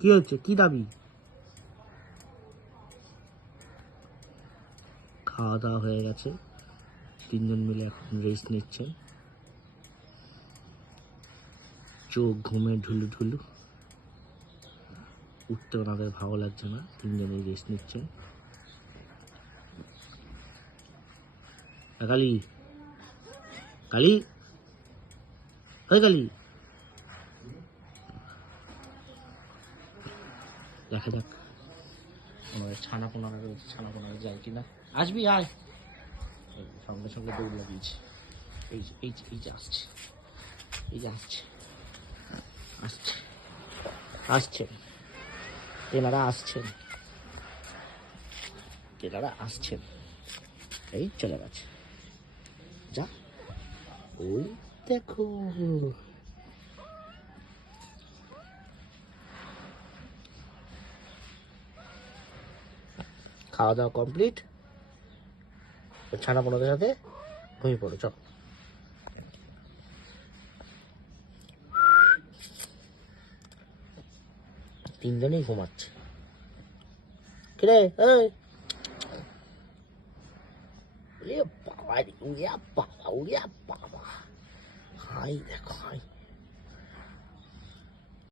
কি হচ্ছে, কি দাবি? খাওয়া দাওয়া হয়ে গেছে, তিনজন মিলে এখন রেস্ট নিচ্ছেন। চোখ ঘুমে ঢুলু ঢুলু, উঠতে ওনাদের ভালো লাগছে না, তিনজনেই রেস্ট নিচ্ছেন। কালী, কালী, ওই কালী, দেখা যাক আমাদের ছানা পোনারা রয়েছে, ছানা পোনারা যায় কিনা। আসবি, আয়। সঙ্গে সঙ্গে দৌড় লাগিয়েছে। এই যে এই যে এই যে আসছে, এই যে আসছে, আসছে, আসছেন তেনারা, আসছেন তেনারা, আসছেন। এই চলে গেছে, যা, ওই দেখো। খাওয়া দাওয়া কমপ্লিট, ছানা পোনাদের সাথে ঘুমিয়ে পড়ো, চল। তিনজনেই ঘুমাচ্ছে। কিরে, এই বাবা, উড়িয়া বাবা, উড়িয়া বাবা, হাই দেখো, হাই।